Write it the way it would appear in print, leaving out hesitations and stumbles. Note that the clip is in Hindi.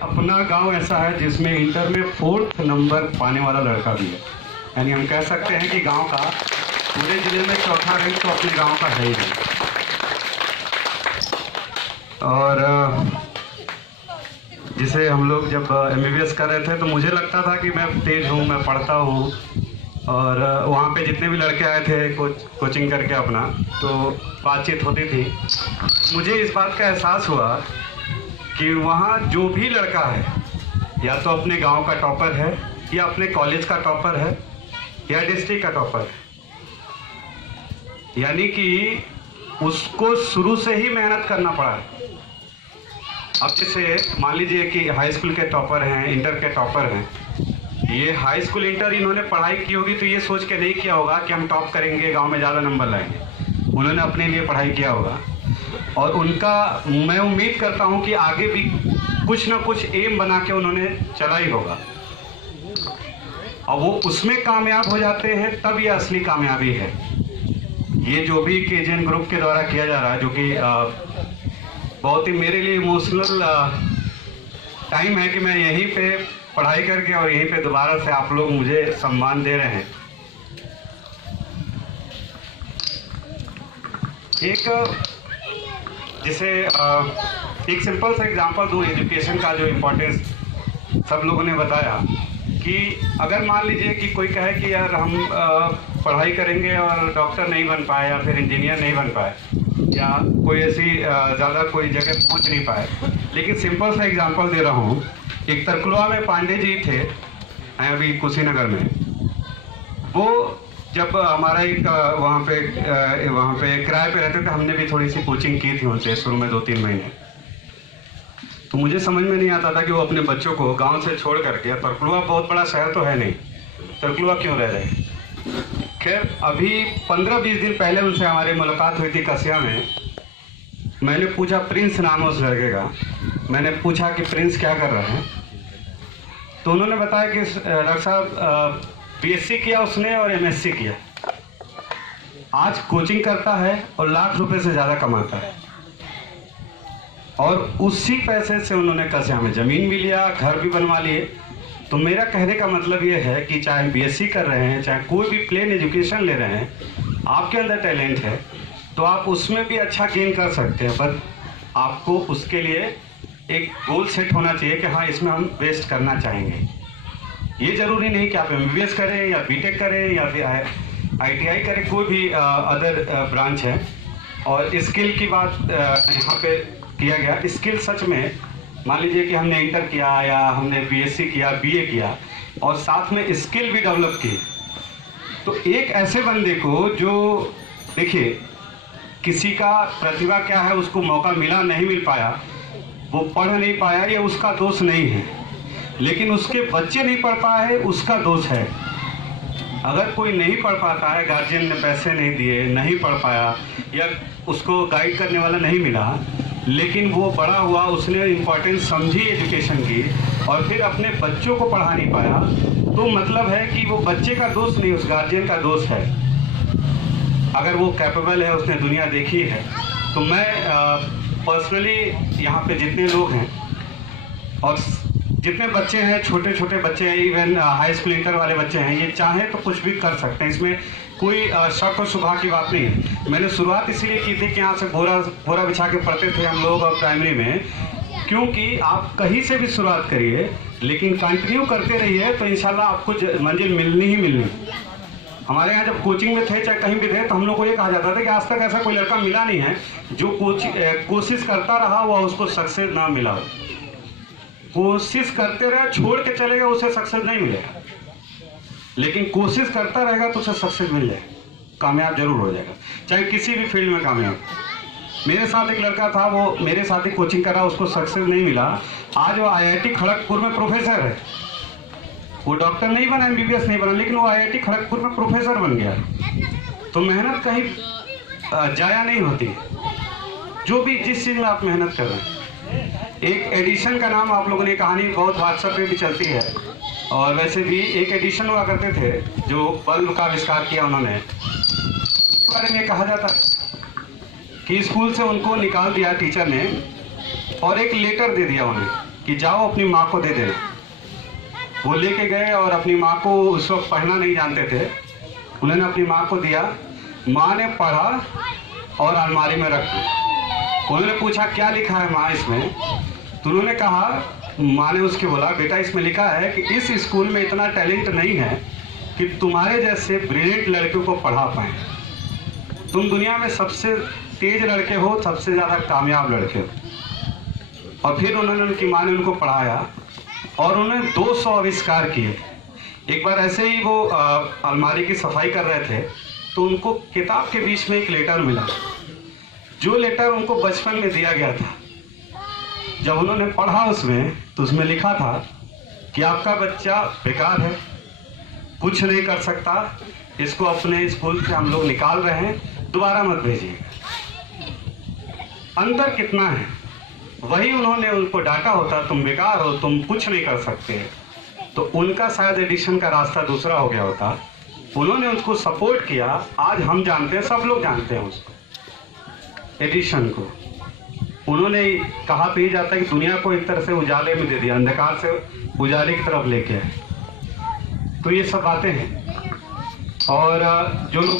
अपना गांव ऐसा है जिसमें इंटर में 4th नंबर पाने वाला लड़का भी है। यानी हम कह सकते हैं कि गांव का पूरे जिले में चौथा रैंक तो अपने गांव का है ही नहीं। और जिसे हम लोग जब MBBS कर रहे थे तो मुझे लगता था कि मैं तेज हूँ, मैं पढ़ता हूँ। और वहाँ पे जितने भी लड़के आए थे कोचिंग करके अपना, तो बातचीत होती थी। मुझे इस बात का एहसास हुआ कि वहाँ जो भी लड़का है या तो अपने गांव का टॉपर है, या अपने कॉलेज का टॉपर है, या डिस्ट्रिक्ट का टॉपर है। यानी कि उसको शुरू से ही मेहनत करना पड़ा है। अब जैसे मान लीजिए कि हाई स्कूल के टॉपर हैं, इंटर के टॉपर हैं। ये हाई स्कूल इंटर इन्होंने पढ़ाई की होगी तो ये सोच के नहीं किया होगा कि हम टॉप करेंगे, गांव में ज़्यादा नंबर लाएंगे। उन्होंने अपने लिए पढ़ाई किया होगा और उनका मैं उम्मीद करता हूं कि आगे भी कुछ ना कुछ एम बना के उन्होंने चला ही होगा। और वो उसमें कामयाब हो जाते हैं, तब ये असली कामयाबी है। ये जो भी KGN ग्रुप के द्वारा किया जा रहा है, जो कि बहुत ही मेरे लिए इमोशनल टाइम है कि मैं यहीं पे पढ़ाई करके और यहीं पे दोबारा से आप लोग मुझे सम्मान दे रहे हैं। जैसे एक सिंपल सा एग्जांपल दूँ एजुकेशन का, जो इम्पोर्टेंस सब लोगों ने बताया कि अगर मान लीजिए कि कोई कहे कि यार हम पढ़ाई करेंगे और डॉक्टर नहीं बन पाए, या फिर इंजीनियर नहीं बन पाए, या कोई ऐसी ज़्यादा कोई जगह पहुंच नहीं पाए। लेकिन सिंपल सा एग्जांपल दे रहा हूँ। एक तरकुलवा में पांडे जी थे, अभी कुशीनगर में। वो जब हमारा एक वहाँ पे किराए पे रहते थे, हमने भी थोड़ी सी कोचिंग की थी उनसे शुरू में 2-3 महीने। तो मुझे समझ में नहीं आता था कि वो अपने बच्चों को गांव से छोड़ करके, तरकुलवा बहुत बड़ा शहर तो है नहीं, तरकुलवा क्यों रह रहे। खैर अभी 15-20 दिन पहले उनसे हमारी मुलाकात हुई थी कसिया में। मैंने पूछा, प्रिंस नाम है उस लड़के का, मैंने पूछा कि प्रिंस क्या कर रहे हैं। तो उन्होंने बताया कि डॉक्टर साहब BSc किया उसने और MSc किया, आज कोचिंग करता है और लाख रुपए से ज़्यादा कमाता है। और उसी पैसे से उन्होंने कसिया में ज़मीन भी लिया, घर भी बनवा लिए। तो मेरा कहने का मतलब ये है कि चाहे BSc कर रहे हैं, चाहे कोई भी प्लेन एजुकेशन ले रहे हैं, आपके अंदर टैलेंट है तो आप उसमें भी अच्छा गेन कर सकते हैं। पर आपको उसके लिए एक गोल सेट होना चाहिए कि हाँ, इसमें हम वेस्ट करना चाहेंगे। ये ज़रूरी नहीं कि आप MBBS करें या BTech करें या फिर ITI करें, कोई भी अदर ब्रांच है। और स्किल की बात यहाँ पे किया गया। स्किल सच में मान लीजिए कि हमने इंटर किया या हमने BSc किया, BA किया और साथ में स्किल भी डेवलप की, तो एक ऐसे बंदे को जो देखिए किसी का प्रतिभा क्या है, उसको मौका मिला नहीं मिल पाया, वो पढ़ नहीं पाया, ये उसका दोष नहीं है। लेकिन उसके बच्चे नहीं पढ़ पाए, उसका दोष है। अगर कोई नहीं पढ़ पाता है, गार्जियन ने पैसे नहीं दिए, नहीं पढ़ पाया, या उसको गाइड करने वाला नहीं मिला, लेकिन वो बड़ा हुआ, उसने इम्पोर्टेंस समझी एजुकेशन की और फिर अपने बच्चों को पढ़ा नहीं पाया, तो मतलब है कि वो बच्चे का दोष नहीं, उस गार्जियन का दोष है। अगर वो कैपेबल है, उसने दुनिया देखी है। तो मैं पर्सनली यहाँ पे जितने लोग हैं और जितने बच्चे हैं, छोटे छोटे बच्चे हैं, इवन हाई स्कूल इंटर वाले बच्चे हैं, ये चाहें तो कुछ भी कर सकते हैं। इसमें कोई शक और शुबा की बात नहीं है। मैंने शुरुआत इसीलिए की थी कि यहाँ से बोरा बिछा के पढ़ते थे हम लोग और प्राइमरी में, क्योंकि आप कहीं से भी शुरुआत करिए लेकिन कंटिन्यू करते रहिए तो इंशाल्लाह आपको मंजिल मिलनी ही मिलनी। हमारे यहाँ जब कोचिंग में थे, चाहे कहीं भी थे, तो हम लोग को ये कहा जाता था कि आज तक ऐसा कोई लड़का मिला नहीं है जो कोशिश करता रहा हुआ उसको सक्सेस ना मिला हो। कोशिश करते रहे, छोड़ के चलेगा, उसे सक्सेस नहीं मिलेगा। लेकिन कोशिश करता रहेगा तो उसे सक्सेस मिल जाएगा, कामयाब जरूर हो जाएगा, चाहे किसी भी फील्ड में कामयाब। मेरे साथ एक लड़का था, वो मेरे साथ ही कोचिंग करा, उसको सक्सेस नहीं मिला। आज वो IIT खड़गपुर में प्रोफेसर है। वो डॉक्टर नहीं बना, MBBS नहीं बना, लेकिन वो IIT खड़गपुर में प्रोफेसर बन गया। तो मेहनत कहीं जाया नहीं होती, जो भी जिस चीज़ में आप मेहनत कर रहे हैं। एक एडिशन का नाम आप लोगों ने, कहानी बहुत व्हाट्सएप पे भी चलती है, और वैसे भी एक एडिशन हुआ करते थे जो बल्ब का आविष्कार किया उन्होंने। इसके बारे में कहा जाता है कि स्कूल से उनको निकाल दिया टीचर ने और एक लेटर दे दिया उन्हें कि जाओ अपनी माँ को दे देना। वो लेके गए और अपनी माँ को, उस वक्त पढ़ना नहीं जानते थे, उन्होंने अपनी माँ को दिया। माँ ने पढ़ा और अलमारी में रख दिया। उन्होंने पूछा क्या लिखा है माँ इसमें, तो उन्होंने कहा, माँ ने उसके बोला बेटा इसमें लिखा है कि इस स्कूल में इतना टैलेंट नहीं है कि तुम्हारे जैसे ब्रिलियंट लड़कियों को पढ़ा पाए। तुम दुनिया में सबसे तेज लड़के हो, सबसे ज़्यादा कामयाब लड़के हो। और फिर उन्होंने, उनकी माँ ने उनको पढ़ाया और उन्होंने 200 आविष्कार किए। एक बार ऐसे ही वो अलमारी की सफाई कर रहे थे तो उनको किताब के बीच में एक लेटर मिला, जो लेटर उनको बचपन में दिया गया था। जब उन्होंने पढ़ा उसमें, तो उसमें लिखा था कि आपका बच्चा बेकार है, कुछ नहीं कर सकता, इसको अपने स्कूल से हम लोग निकाल रहे हैं, दोबारा मत भेजिएगा। अंतर कितना है। वही उन्होंने उनको डांटा होता, तुम बेकार हो, तुम कुछ नहीं कर सकते, तो उनका शायद एडिशन का रास्ता दूसरा हो गया होता। उन्होंने उसको सपोर्ट किया। आज हम जानते हैं, सब लोग जानते हैं उसको, एडिशन को। उन्होंने कहा तो ये जाता है कि दुनिया को एक तरह से उजाले में दे दिया, अंधकार से उजाले की तरफ लेके आए। तो ये सब बातें हैं। और जो लोग